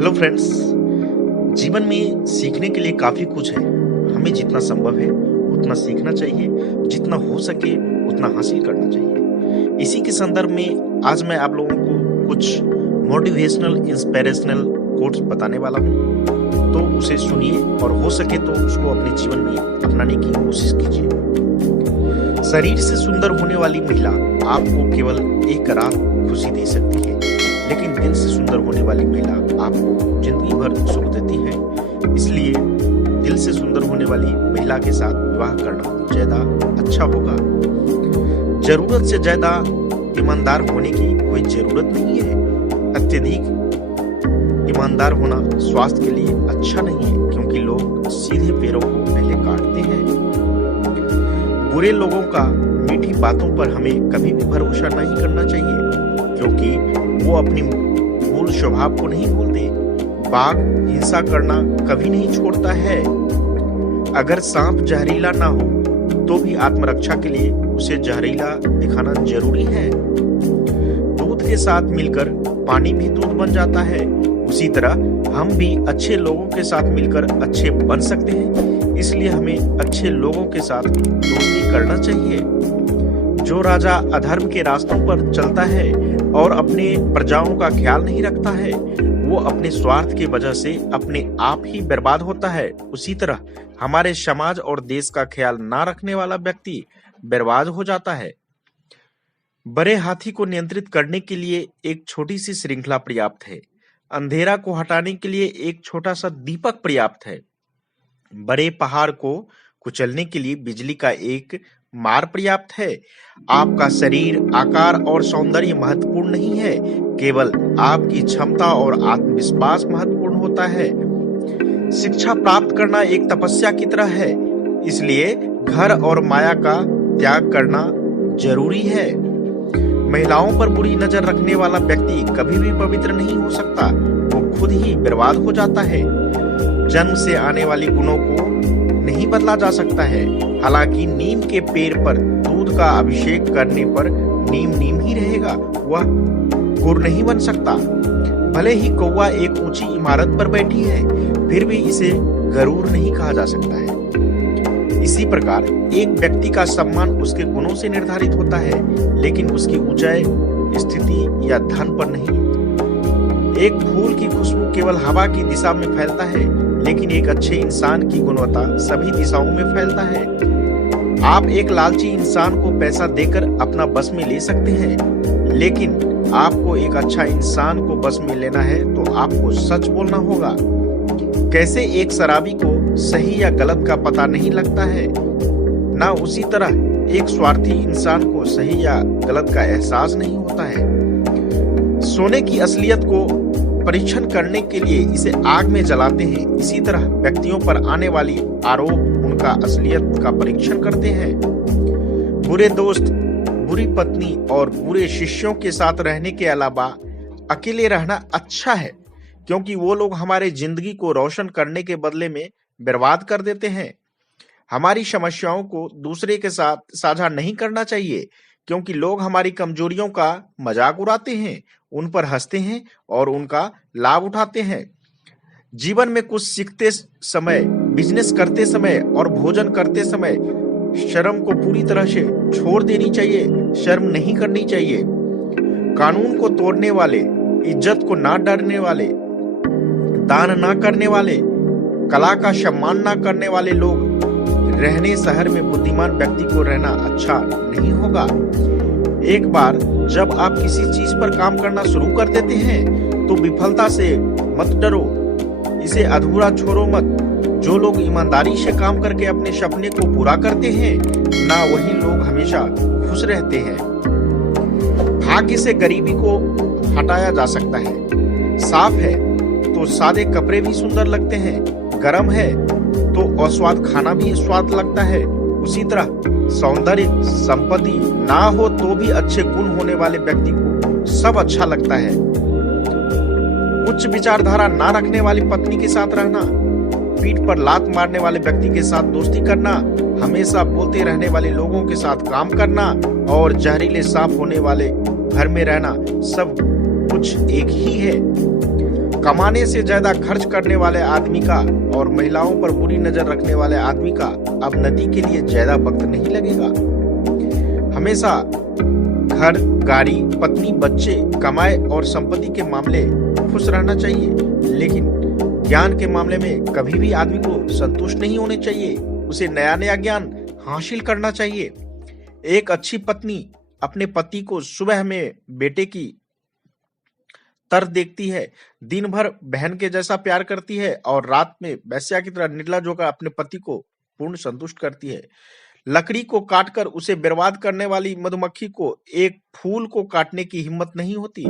Hello friends. जीवन में सीखने के लिए काफ़ी कुछ है। हमें जितना संभव है उतना सीखना चाहिए, जितना हो सके उतना हासिल करना चाहिए। इसी के संदर्भ में आज मैं आप लोगों को कुछ मोटिवेशनल इंस्पिरेशनल कोट्स बताने वाला हूँ, तो उसे सुनिए और हो सके तो उसको अपने जीवन में अपनाने की कोशिश कीजिए। शरीर से सुंदर होने वाली महिला आपको केवल एक रात खुशी दे सकती है, लेकिन दिल से सुंदर होने वाली महिला आपको जिंदगी भर सुख देती है। इसलिए दिल से सुंदर होने वाली महिला के साथ विवाह करना ज्यादा अच्छा होगा। जरूरत से ज्यादा ईमानदार होने की कोई जरूरत नहीं है। अत्यधिक ईमानदार होना स्वास्थ्य के लिए अच्छा नहीं है, क्योंकि लोग सीधे पैरों को पहले काटते हैं। बुरे लोगों का मीठी बातों पर हमें कभी भी भरोसा नहीं करना चाहिए, क्योंकि वो अपनी मूल स्वभाव को नहीं भूलते। बाघ हिंसा करना कभी नहीं छोड़ता है। अगर सांप जहरीला ना हो तो भी आत्मरक्षा के लिए उसे जहरीला दिखाना जरूरी है। दूध के साथ मिलकर पानी भी दूध बन जाता है। उसी तरह हम भी अच्छे लोगों के साथ मिलकर अच्छे बन सकते हैं। इसलिए हमें अच्छे लोगों के साथ दोस्ती करना चाहिए। जो राजा अधर्म के रास्तों पर चलता है और अपने प्रजाओं का ख्याल नहीं रखता है, वो अपने स्वार्थ की वजह से अपने आप ही बर्बाद होता है। उसी तरह हमारे समाज और देश का ख्याल ना रखने वाला व्यक्ति बर्बाद हो जाता है। बड़े हाथी को नियंत्रित करने के लिए एक छोटी सी श्रृंखला पर्याप्त है। अंधेरा को हटाने के लिए एक छोटा सा दीपक पर्याप्त है। बड़े पहाड़ को कुचलने के लिए बिजली का एक मार पर्याप्त है। आपका शरीर, आकार और सौंदर्य महत्वपूर्ण नहीं है, केवल आपकी क्षमता और आत्मविश्वास महत्वपूर्ण होता है। शिक्षा प्राप्त करना एक तपस्या की तरह है, इसलिए घर और माया का त्याग करना जरूरी है। महिलाओं पर बुरी नजर रखने वाला व्यक्ति कभी भी पवित्र नहीं हो सकता, वो खुद ही बर्बाद हो जाता है। जन्म से आने वाली गुणों को नहीं बदला जा सकता है। हालांकि नीम के पेड़ पर दूध का अभिषेक करने पर नीम नीम ही रहेगा, वह गुड़ नहीं बन सकता। भले ही कौवा एक ऊंची इमारत पर बैठी है, फिर भी इसे गरूर नहीं कहा जा सकता है। इसी प्रकार एक व्यक्ति का सम्मान उसके गुणों से निर्धारित होता है, लेकिन उसकी ऊंचाई, स्थिति या धन पर नहीं। एक फूल की खुशबू केवल हवा की दिशा में फैलता है, लेकिन एक अच्छे इंसान की गुणवत्ता सभी दिशाओं में फैलता है। आप एक लालची इंसान को पैसा देकर अपना बस में ले सकते हैं, लेकिन आपको एक अच्छा इंसान को बस में लेना है तो आपको सच बोलना होगा। कैसे एक शराबी को सही या गलत का पता नहीं लगता है, ना उसी तरह एक स्वार्थी इंसान को सही या गलत का एहसास नहीं होता है। सोने की असलियत को परीक्षण करने के लिए इसे आग में जलाते हैं। इसी तरह व्यक्तियों पर आने वाली आरोप उनका असलियत का परीक्षण करते हैं। बुरे दोस्त, बुरी पत्नी और बुरे शिष्यों के साथ रहने के अलावा अकेले रहना अच्छा है, क्योंकि वो लोग हमारे जिंदगी को रोशन करने के बदले में बर्बाद कर देते हैं। हमारी समस्याओं को दूसरे के साथ साझा नहीं करना चाहिए, क्योंकि लोग हमारी कमजोरियों का मजाक उड़ाते हैं, उन पर हंसते हैं और उनका लाभ उठाते हैं। जीवन में कुछ सीखते समय, बिजनेस करते समय और भोजन करते समय शर्म को पूरी तरह से छोड़ देनी चाहिए। शर्म नहीं करनी चाहिए। कानून को तोड़ने वाले, इज्जत को ना डरने वाले, दान ना करने वाले, कला का सम्मान ना करने वाले लोग रहने शहर में बुद्धिमान व्यक्ति को रहना अच्छा नहीं होगा। एक बार जब आप किसी चीज पर काम करना शुरू कर देते हैं तो विफलता से मत डरो, इसे अधूरा छोड़ो मत। जो लोग ईमानदारी से काम करके अपने सपने को पूरा करते हैं, ना वही लोग हमेशा खुश रहते हैं। भाग्य से गरीबी को हटाया जा सकता है। साफ है तो सादे कपड़े भी सुंदर लगते हैं, गर्म है तो अस्वाद खाना भी स्वाद लगता है। उसी तरह सौंदर्य संपत्ति ना हो तो भी अच्छे गुण होने वाले व्यक्ति को सब अच्छा लगता है। उच्च विचारधारा ना रखने वाली पत्नी के साथ रहना, पीठ पर लात मारने वाले व्यक्ति के साथ दोस्ती करना, हमेशा बोलते रहने वाले लोगों के साथ काम करना और जहरीले सांप होने वाले घर में रहना, सब कुछ एक ही है। कमाने से ज्यादा खर्च करने वाले आदमी का और महिलाओं पर बुरी नजर रखने वाले आदमी का अब नदी के लिए ज्यादा वक्त नहीं लगेगा। हमेशा घर, गाड़ी, पत्नी, बच्चे, कमाए और संपत्ति के मामले खुश रहना चाहिए, लेकिन ज्ञान के मामले में कभी भी आदमी को संतुष्ट नहीं होने चाहिए। उसे नया नया ज्ञान हासिल करना चाहिए। एक अच्छी पत्नी अपने पति को सुबह में बेटे की तरह देखती है, दिन भर बहन के जैसा प्यार करती है और रात में वेश्या की तरह निर्लज होकर अपने पति को पूर्ण संतुष्ट करती है। लकड़ी को काटकर उसे बर्बाद करने वाली मधुमक्खी को एक फूल को काटने की हिम्मत नहीं होती।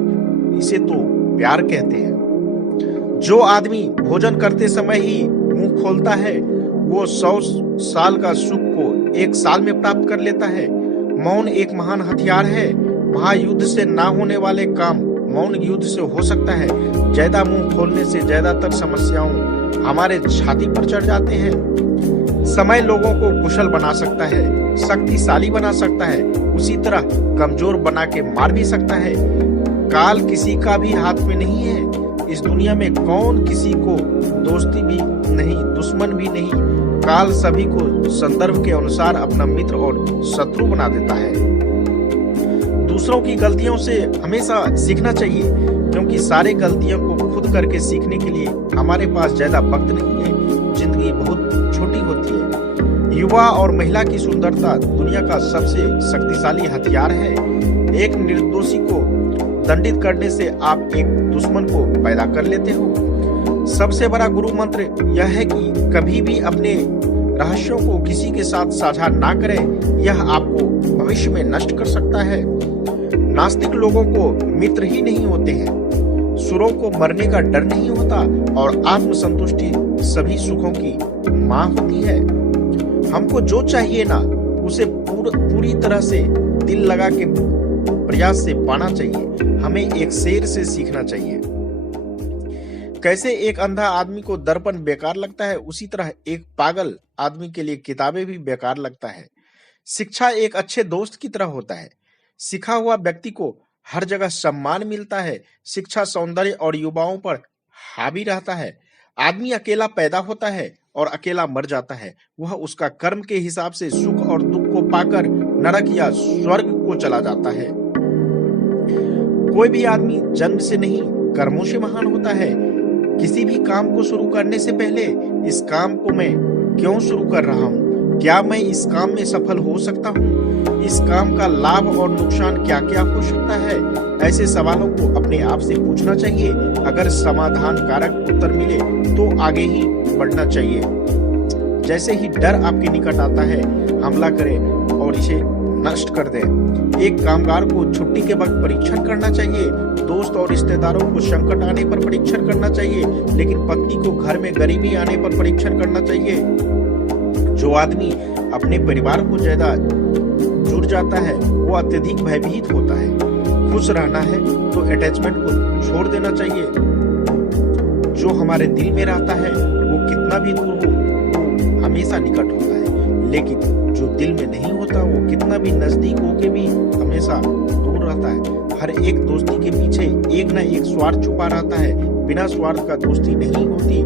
इसे तो प्यार कहते हैं। जो आदमी भोजन करते समय ही मुंह खोलता है, वो 100 साल का सुख को 1 साल में प्राप्त कर लेता है। मौन एक महान हथियार है। महायुद्ध से ना होने वाले काम मौन युद्ध से हो सकता है। ज्यादा मुंह खोलने से ज्यादातर समस्याओं हमारे छाती पर चढ़ जाते हैं। समय लोगों को कुशल बना सकता है, शक्तिशाली बना सकता है, उसी तरह कमजोर बना के मार भी सकता है। काल किसी का भी हाथ में नहीं है। इस दुनिया में कौन किसी को दोस्ती भी नहीं, दुश्मन भी नहीं। काल सभी को संदर्भ के अनुसार अपना मित्र और शत्रु बना देता है। दूसरों की गलतियों से हमेशा सीखना चाहिए, क्योंकि सारे गलतियों को खुद करके सीखने के लिए हमारे पास ज्यादा वक्त नहीं है। जिंदगी बहुत छोटी होती है। युवा और महिला की सुंदरता दुनिया का सबसे शक्तिशाली हथियार है। एक निर्दोषी को दंडित करने से आप एक दुश्मन को पैदा कर लेते हो। सबसे बड़ा गुरु मंत्र यह है कि कभी भी अपने रहस्यों को किसी के साथ साझा ना करें। यह आपको भविष्य में नष्ट कर सकता है। नास्तिक लोगों को मित्र ही नहीं होते हैं। सुरों को मरने का डर नहीं होता और आत्मसंतुष्टि सभी सुखों की मां होती है। हमको जो चाहिए ना, उसे पूरी तरह से दिल लगा के प्रयास से पाना चाहिए। हमें एक शेर से सीखना चाहिए। कैसे एक अंधा आदमी को दर्पण बेकार लगता है, उसी तरह एक पागल आदमी के लिए किताबें भी बेकार लगता है। शिक्षा एक अच्छे दोस्त की तरह होता है। सीखा हुआ व्यक्ति को हर जगह सम्मान मिलता है। शिक्षा सौंदर्य और युवाओं पर हावी रहता है। आदमी अकेला पैदा होता है और अकेला मर जाता है। वह उसका कर्म के हिसाब से सुख और दुख को पाकर नरक या स्वर्ग को चला जाता है। कोई भी आदमी जन्म से नहीं, कर्मों से महान होता है। किसी भी काम को शुरू करने से पहले इस काम को मैं क्यों शुरू कर रहा हूँ, क्या मैं इस काम में सफल हो सकता हूँ, इस काम का लाभ और नुकसान क्या क्या हो सकता है, ऐसे सवालों को अपने आप से पूछना चाहिए। अगर समाधान कारक उत्तर मिले तो आगे ही बढ़ना चाहिए। जैसे ही डर आपके निकट आता है, हमला करें और इसे नष्ट कर दें। एक कामगार को छुट्टी के वक्त परीक्षण करना चाहिए। दोस्त और रिश्तेदारों को संकट आने पर परीक्षण करना चाहिए, लेकिन पत्नी को घर में गरीबी आने पर परीक्षण करना चाहिए। जो आदमी अपने परिवार को ज्यादा जुड़ जाता है, वो अत्यधिक भयभीत होता है। खुश रहना है तो अटैचमेंट को छोड़ देना चाहिए। जो हमारे दिल में रहता है, वो कितना भी दूर हो, वो हमेशा निकट होता है। लेकिन जो दिल में नहीं होता, वो कितना भी नजदीक होके भी हमेशा दूर रहता है। हर एक दोस्ती के पीछे एक ना एक स्वार्थ छुपा रहता है। बिना स्वार्थ का दोस्ती नहीं होती।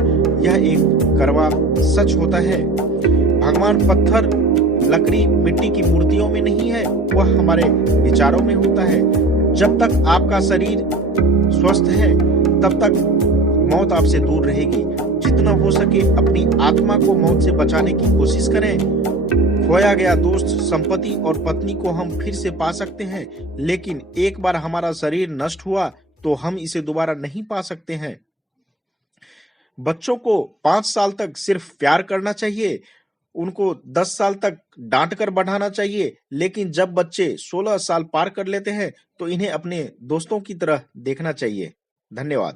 यह एक कड़वा सच होता है। भगवान पत्थर, लकड़ी, मिट्टी की मूर्तियों में नहीं है, वह हमारे विचारों में होता है। जब तक आपका शरीर स्वस्थ है, तब तक मौत आपसे दूर रहेगी। जितना हो सके अपनी आत्मा को मौत से बचाने की कोशिश करें। खोया गया दोस्त, संपत्ति और पत्नी को हम फिर से पा सकते हैं, लेकिन एक बार हमारा शरीर नष्ट हुआ तो हम इसे दोबारा नहीं पा सकते हैं। बच्चों को 5 साल तक सिर्फ प्यार करना चाहिए। उनको 10 साल तक डांट कर बढ़ाना चाहिए, लेकिन जब बच्चे 16 साल पार कर लेते हैं तो इन्हें अपने दोस्तों की तरह देखना चाहिए। धन्यवाद।